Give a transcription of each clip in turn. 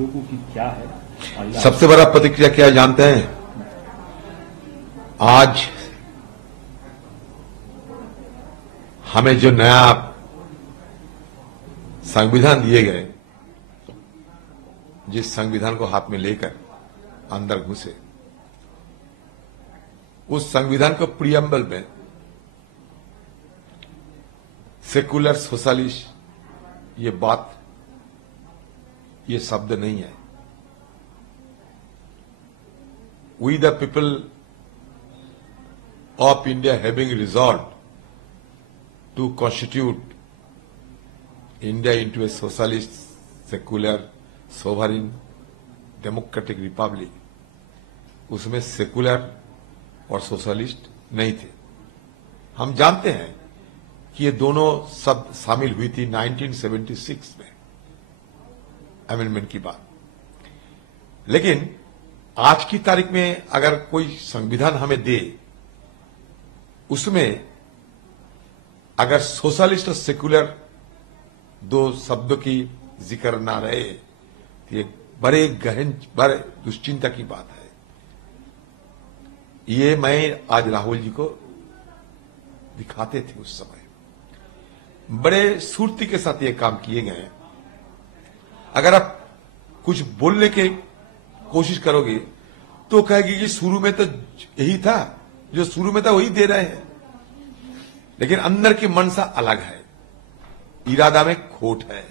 लोगों की क्या है? सबसे बड़ा प्रतिक्रिया क्या है जानते हैं? आज हमें जो नया संविधान दिए गए, जिस संविधान को हाथ में लेकर अंदर घुसे, उस संविधान को प्रियम्बल में सेकुलर सोशलिस्ट ये शब्द नहीं है। We the people of India having resolve to constitute India into a socialist secular sovereign democratic republic, उसमें सेकुलर और सोशलिस्ट नहीं थे। हम जानते हैं कि ये दोनों शब्द शामिल हुई थी 1976 में अमेंडमेंट की बात। लेकिन आज की तारीख में अगर कोई संविधान हमें दे, उसमें अगर सोशलिस्ट और सेकुलर दो शब्दों की जिक्र ना रहे तो ये बड़े दुश्चिंता की बात है। ये मैं आज राहुल जी को दिखाते थे उस समय, बड़े सूर्ति के साथ ये काम किए गए। अगर आप कुछ बोलने की कोशिश करोगे तो कहेगी कि शुरू में तो यही था, जो शुरू में था वही दे रहे हैं, लेकिन अंदर की मनसा अलग है, इरादा में खोट है।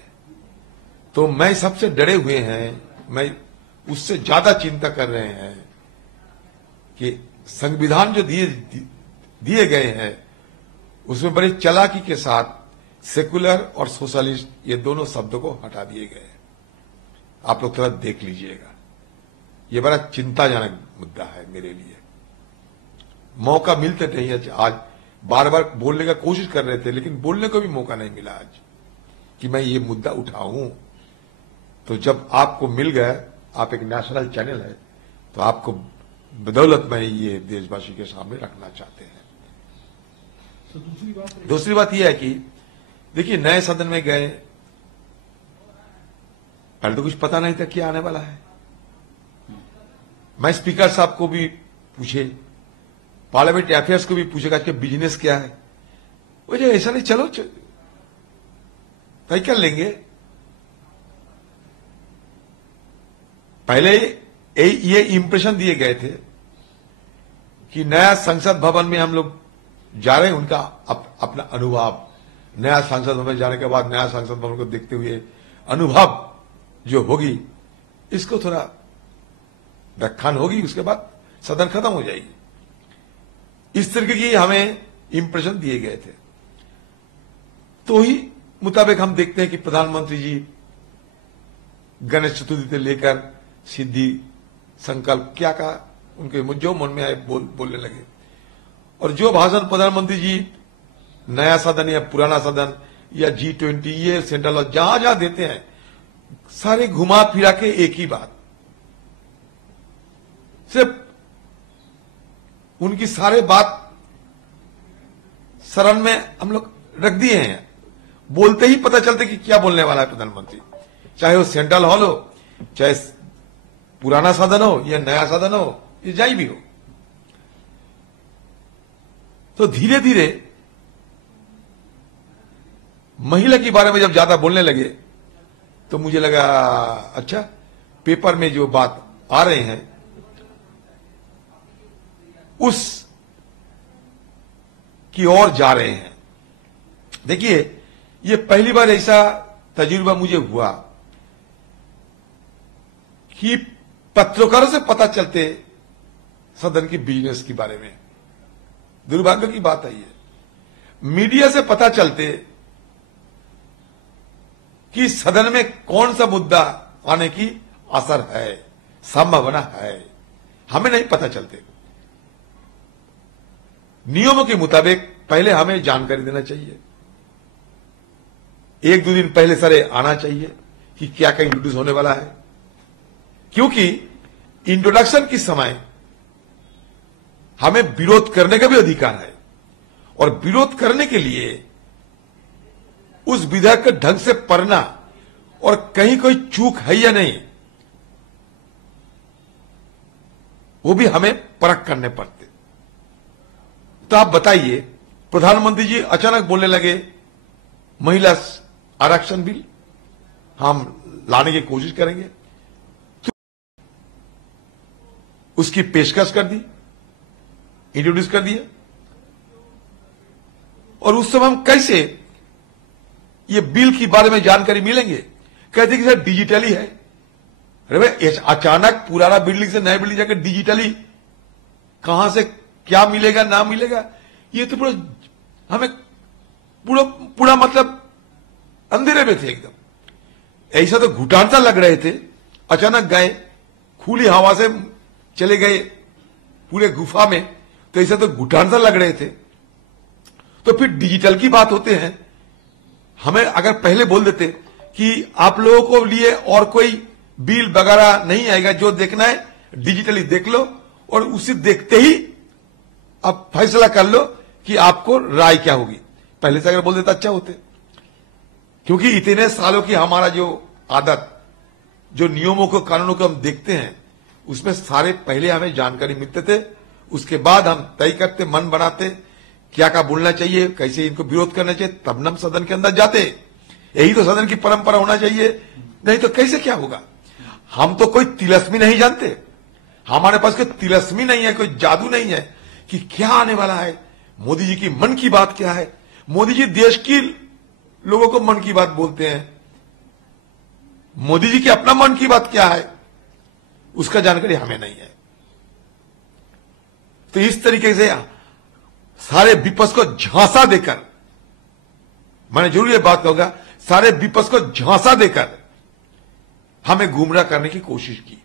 तो मैं सबसे डरे हुए हैं, मैं उससे ज्यादा चिंता कर रहे हैं कि संविधान जो दिए गए हैं उसमें बड़ी चालाकी के साथ सेकुलर और सोशलिस्ट ये दोनों शब्दों को हटा दिए गए। आप लोग थोड़ा देख लीजिएगा, ये बड़ा चिंताजनक मुद्दा है मेरे लिए। मौका मिलते नहीं है, आज बार बार बोलने का कोशिश कर रहे थे लेकिन बोलने को भी मौका नहीं मिला आज कि मैं ये मुद्दा उठाऊं। तो जब आपको मिल गया, आप एक नेशनल चैनल है, तो आपको बदौलत में ये देशवासी के सामने रखना चाहते हैं। तो दूसरी बात यह है कि देखिए, नए सदन में गए, पहले तो कुछ पता नहीं था क्या आने वाला है। मैं स्पीकर साहब को भी पूछे, पार्लियामेंट अफेयर्स को भी पूछेगा कि बिजनेस क्या है। वो जो ऐसा नहीं, चलो तय कर लेंगे। पहले ये इंप्रेशन दिए गए थे कि नया संसद भवन में हम लोग जा रहे हैं, उनका अपना अनुभव, नया संसद भवन जाने के बाद नया संसद भवन को देखते हुए अनुभव जो होगी, इसको थोड़ा व्याख्यान होगी, उसके बाद सदन खत्म हो जाएगी। इस तरीके की हमें इंप्रेशन दिए गए थे। तो ही मुताबिक हम देखते हैं कि प्रधानमंत्री जी गणेश चतुर्थी से लेकर सिद्धि संकल्प क्या कहा, उनके जो मन में आए बोलने लगे। और जो भाषण प्रधानमंत्री जी नया सदन या पुराना सदन या G20 ये सेंट्रल और जहां जहां देते हैं, सारे घुमा फिरा के एक ही बात, सिर्फ उनकी सारे बात शरण में हम लोग रख दिए हैं। बोलते ही पता चलते कि क्या बोलने वाला है प्रधानमंत्री, चाहे वो सेंट्रल हॉल हो, चाहे पुराना सदन हो या नया सदन हो, ये जाई भी हो। तो धीरे धीरे महिला के बारे में जब ज्यादा बोलने लगे तो मुझे लगा अच्छा, पेपर में जो बात आ रहे हैं उस की ओर जा रहे हैं। देखिए, ये पहली बार ऐसा तजुर्बा मुझे हुआ कि पत्रकारों से पता चलते सदन की बिजनेस के बारे में। दुर्भाग्य की बात है ये, मीडिया से पता चलते कि सदन में कौन सा मुद्दा आने की असर है, संभावना है, हमें नहीं पता चलते। नियमों के मुताबिक पहले हमें जानकारी देना चाहिए, एक दो दिन पहले सरे आना चाहिए कि क्या क्या इंट्रोड्यूस होने वाला है, क्योंकि इंट्रोडक्शन के समय हमें विरोध करने का भी अधिकार है। और विरोध करने के लिए उस विधेयक को ढंग से पढ़ना और कहीं कोई चूक है या नहीं वो भी हमें परख करने पड़ते। तो आप बताइए, प्रधानमंत्री जी अचानक बोलने लगे महिला आरक्षण बिल हम लाने की कोशिश करेंगे, तो उसकी पेशकश कर दी, इंट्रोड्यूस कर दिया। और उस समय हम कैसे ये बिल के बारे में जानकारी मिलेंगे? कहते कि सर डिजिटली है। अरे भाई, अचानक पुराना बिल्डिंग से नए बिल्डिंग जाकर डिजिटली कहां से क्या मिलेगा ना मिलेगा, ये तो पूरा हमें पूरा मतलब अंधेरे में थे एकदम। ऐसा तो घुटान सा लग रहे थे। अचानक गए, खुली हवा से चले गए पूरे गुफा में, तो ऐसा तो घुटान सा लग रहे थे। तो फिर डिजिटल की बात होते हैं, हमें अगर पहले बोल देते कि आप लोगों को लिए और कोई बिल वगैरह नहीं आएगा, जो देखना है डिजिटली देख लो और उसे देखते ही अब फैसला कर लो कि आपको राय क्या होगी। पहले से अगर बोल देता अच्छा होते, क्योंकि इतने सालों की हमारा जो आदत, जो नियमों को कानूनों को हम देखते हैं, उसमें सारे पहले हमें जानकारी मिलते थे, उसके बाद हम तय करते, मन बनाते क्या क्या बोलना चाहिए, कैसे इनको विरोध करना चाहिए, तब हम सदन के अंदर जाते। यही तो सदन की परंपरा होना चाहिए, नहीं तो कैसे क्या होगा। हम तो कोई तिलस्मी नहीं जानते, हमारे पास कोई तिलस्मी नहीं है, कोई जादू नहीं है कि क्या आने वाला है। मोदी जी की मन की बात क्या है, मोदी जी देश की लोगों को मन की बात बोलते हैं, मोदी जी की अपना मन की बात क्या है उसका जानकारी हमें नहीं है। तो इस तरीके से सारे विपक्ष को झांसा देकर, मैंने जरूर ये बात कहूंगा, सारे विपक्ष को झांसा देकर हमें गुमराह करने की कोशिश की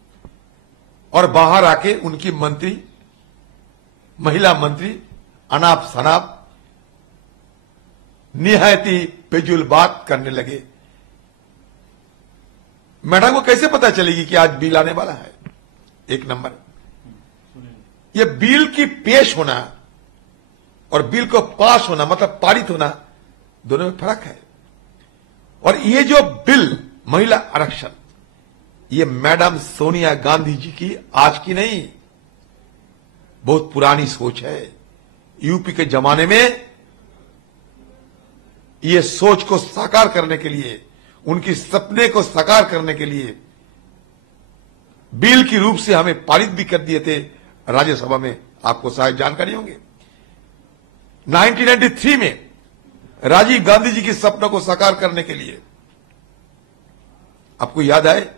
और बाहर आके उनकी मंत्री, महिला मंत्री अनाप शनाप निहायती बेजुल बात करने लगे। मैडम को कैसे पता चलेगी कि आज बिल आने वाला है? एक नंबर, ये बिल की पेश होना और बिल को पास होना, मतलब पारित होना, दोनों में फर्क है। और ये जो बिल महिला आरक्षण, ये मैडम सोनिया गांधी जी की आज की नहीं, बहुत पुरानी सोच है। यूपी के जमाने में ये सोच को साकार करने के लिए, उनकी सपने को साकार करने के लिए बिल की रूप से हमें पारित भी कर दिए थे राज्यसभा में, आपको शायद जानकारी होंगे। 1993 में राजीव गांधी जी के सपनों को साकार करने के लिए, आपको याद है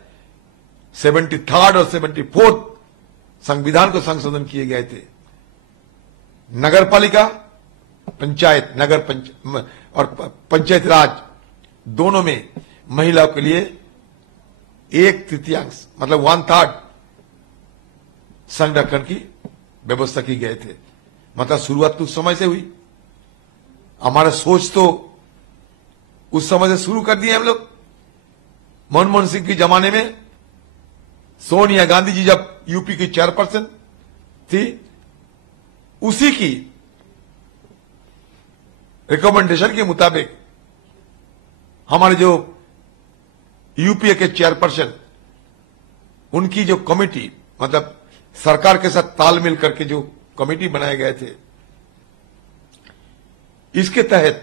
73rd और 74th संविधान को संशोधन किए गए थे। नगरपालिका, पंचायत, और पंचायत राज दोनों में महिलाओं के लिए 1/3 मतलब 1/3 संरक्षण की व्यवस्था की गए थे। मतलब शुरुआत तो उस समय से हुई, हमारा सोच तो उस समय से शुरू कर दिए हम लोग। मनमोहन सिंह के जमाने में सोनिया गांधी जी जब यूपी की चेयरपर्सन थी, उसी की रिकमेंडेशन के मुताबिक हमारे जो यूपीए के चेयरपर्सन, उनकी जो कमेटी, मतलब सरकार के साथ तालमेल करके जो कमेटी बनाए गए थे, इसके तहत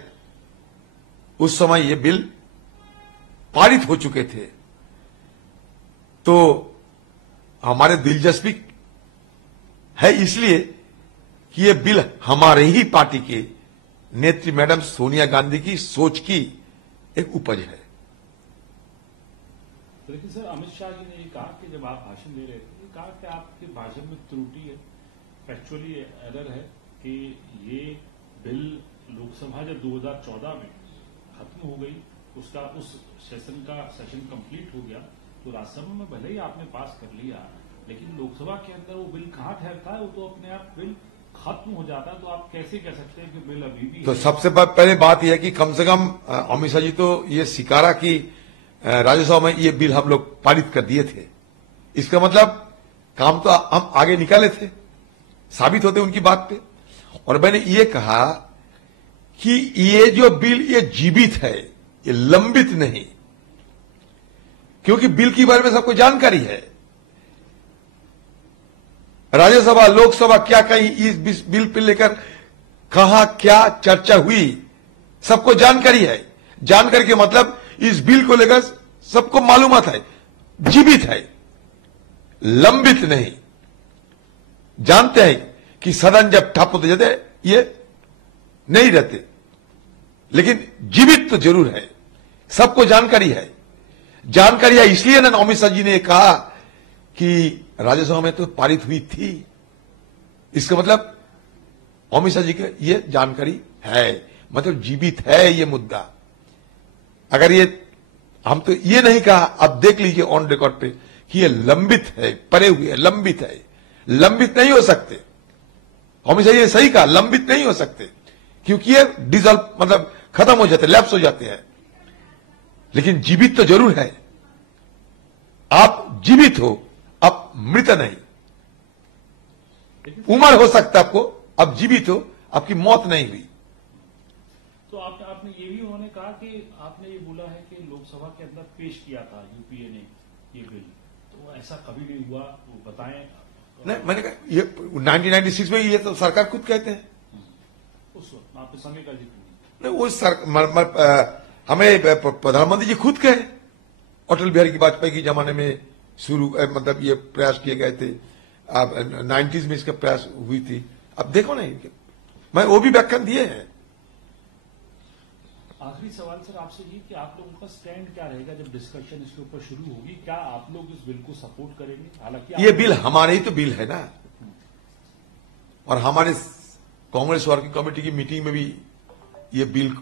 उस समय ये बिल पारित हो चुके थे। तो हमारे दिलचस्पी है इसलिए कि ये बिल हमारे ही पार्टी के नेत्री मैडम सोनिया गांधी की सोच की एक उपज है। लेकिन सर, अमित शाह जी ने ये कहा कि जब आप भाषण दे रहे थे, ये कहा कि आपके भाषण में त्रुटि है, फैक्चुअली एरर है कि ये बिल लोकसभा जब 2014 में खत्म हो गई, उसका उस सेशन कंप्लीट हो गया, तो राज्यसभा में भले ही आपने पास कर लिया, लेकिन लोकसभा के अंदर वो बिल कहां ठहरता है, वो तो अपने आप बिल खत्म हो जाता है। तो आप कैसे कह सकते हैं कि बिल अभी भी? तो सबसे पहले बात यह है कि कम से कम अमित शाह जी तो ये स्वीकारा कि राज्यसभा में ये बिल हम लोग पारित कर दिए थे। इसका मतलब काम तो हम आगे निकाले थे, साबित होते उनकी बात पे। और मैंने ये कहा कि ये जो बिल ये जीवित है, ये लंबित नहीं, क्योंकि बिल के बारे में सबको जानकारी है। राज्यसभा लोकसभा क्या कहीं इस बिल पे लेकर कहां क्या चर्चा हुई, सबको जानकारी है। जानकारी के मतलब इस बिल को लेकर सबको मालूमात है, जीवित है, लंबित नहीं। जानते हैं कि सदन जब ठप होते जाते ये नहीं रहते, लेकिन जीवित तो जरूर है, सबको जानकारी है। जानकारी है इसलिए ना अमित शाह जी ने कहा कि राज्यसभा में तो पारित हुई थी, इसका मतलब अमित शाह जी की ये जानकारी है, मतलब जीवित है ये मुद्दा। अगर ये हम तो ये नहीं कहा, अब देख लीजिए ऑन रिकॉर्ड पे कि ये लंबित है, परे हुए है, लंबित है। लंबित नहीं हो सकते, अमित शाह जी ने सही कहा, लंबित नहीं हो सकते क्योंकि ये डिजॉल्व मतलब खत्म हो जाते, लैप्स हो जाते हैं। लेकिन जीवित तो जरूर है। आप जीवित हो, आप मृत नहीं। उम्र हो सकता है आपको, अब जीवित हो, आपकी मौत नहीं हुई। तो आपने ये भी उन्होंने कहा कि आपने ये बोला है कि लोकसभा के अंदर पेश किया था यूपीए ने ये बिल, तो ऐसा कभी नहीं हुआ, वो बताएं। नहीं, मैंने कहा ये 1996 में ये तो सरकार खुद कहते हैं। उस वक्त आपने समय का जिक्र नहीं, वो हमें प्रधानमंत्री जी खुद कहे, अटल बिहारी वाजपेयी के जमाने में शुरू मतलब ये प्रयास किए गए थे, 90s में इसका प्रयास हुई थी। अब देखो ना, मैं वो भी व्याख्यान दिए हैं। आखिरी सवाल सर आपसे ये कि आप लोगों का स्टैंड क्या रहेगा जब डिस्कशन इसके ऊपर शुरू होगी? क्या आप लोग इस बिल को सपोर्ट करेंगे? हालांकि ये बिल हमारे ही तो बिल है ना, और हमारे कांग्रेस वर्किंग कमेटी की मीटिंग में भी ये बिल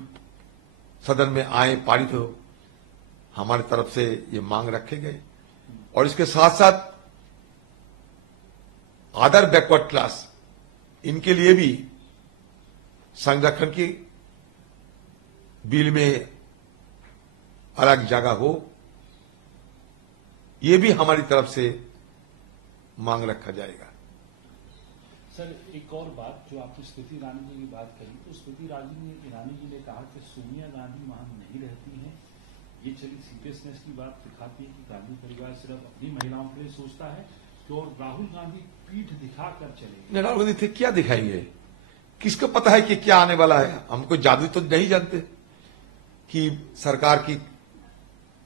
सदन में आए, पारित हो, हमारी तरफ से ये मांग रखे गए। और इसके साथ साथ अदर बैकवर्ड क्लास, इनके लिए भी संरक्षण की बिल में अलग जगह हो, ये भी हमारी तरफ से मांग रखा जाएगा। सर एक और बात, जो आपने स्मृति ईरानी जी की बात करी, तो स्मृति ईरानी जी ने कहा कि सोनिया गांधी वहां नहीं रहती हैं। ये चली सीरियसनेस की बात दिखाती है कि गांधी परिवार सिर्फ अपनी महिलाओं के लिए सोचता है, तो राहुल गांधी पीठ दिखाकर चले। राहुल गांधी थे क्या दिखाएंगे? किसको पता है कि क्या आने वाला है? हमको जादू तो नहीं जानते कि सरकार की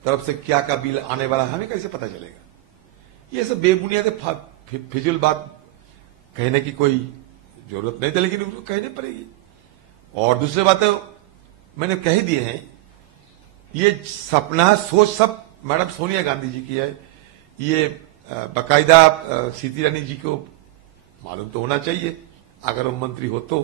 तरफ से क्या का बिल आने वाला है, हमें कैसे पता चलेगा? ये सब बेबुनियाद फिजूल बात कहने की कोई जरूरत नहीं थी, लेकिन उनको कहनी पड़ेगी। और दूसरी बात तो मैंने कह दिए हैं, ये सपना सोच सब मैडम सोनिया गांधी जी की है। ये बाकायदा स्मृति ईरानी जी को मालूम तो होना चाहिए, अगर वो मंत्री हो तो।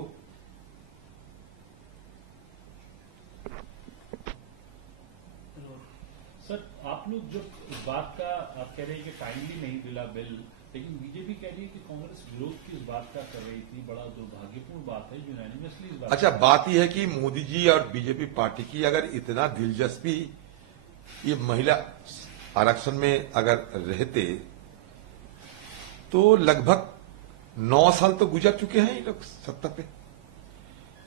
सर आप लोग जो इस बात का आप कह रहे हैं कि टाइमली नहीं मिला बिल, लेकिन बीजेपी कह रही है कि कांग्रेस विरोध की इस बात का कर रही थी। बड़ा दुर्भाग्यपूर्ण बात है, यूनानिमसली इस बात। अच्छा, बात यह है कि मोदी जी और बीजेपी पार्टी की अगर इतना दिलचस्पी ये महिला आरक्षण में अगर रहते, तो लगभग 9 साल तो गुजर चुके हैं ये लोग सत्ता पे।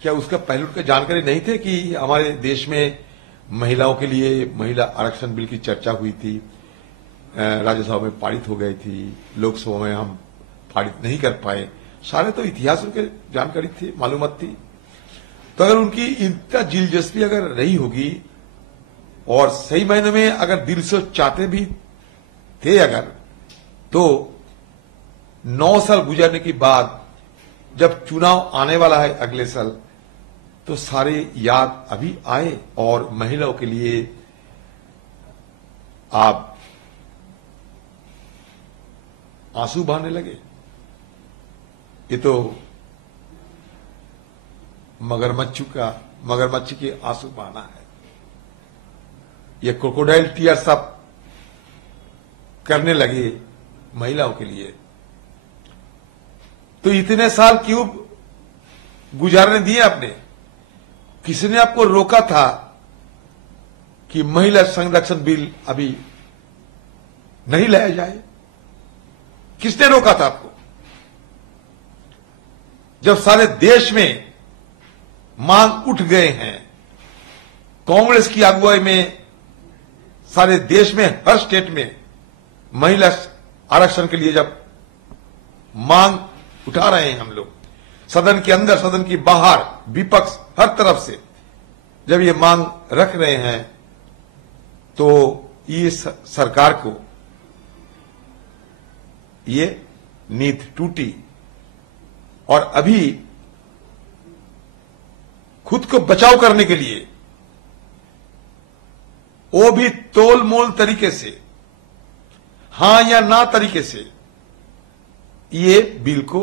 क्या उसका पहलू का जानकारी नहीं थे कि हमारे देश में महिलाओं के लिए महिला आरक्षण बिल की चर्चा हुई थी, राज्यसभा में पारित हो गई थी, लोकसभा में हम पारित नहीं कर पाए। सारे तो इतिहास उनके जानकारी थी, मालूमात थी। तो अगर उनकी इतना दिलचस्पी अगर रही होगी और सही मायने में अगर दिल से चाहते भी थे अगर, तो 9 साल गुजरने के बाद जब चुनाव आने वाला है अगले साल, तो सारे याद अभी आए और महिलाओं के लिए आप आंसू बहाने लगे। ये तो मगरमच्छ के आंसू बहाना है। ये क्रोकोडाइल टीयर्स आप करने लगे महिलाओं के लिए। तो इतने साल क्यों गुजारने दिए आपने? किसने आपको रोका था कि महिला संरक्षण बिल अभी नहीं लाया जाए? किसने रोका था आपको? जब सारे देश में मांग उठ गए हैं, कांग्रेस की अगुवाई में सारे देश में हर स्टेट में महिला आरक्षण के लिए जब मांग उठा रहे हैं हम लोग, सदन के अंदर सदन के बाहर विपक्ष हर तरफ से जब ये मांग रख रहे हैं, तो ये सरकार को ये नींद टूटी और अभी खुद को बचाव करने के लिए वो भी तोल मोल तरीके से, हां या ना तरीके से ये बिल को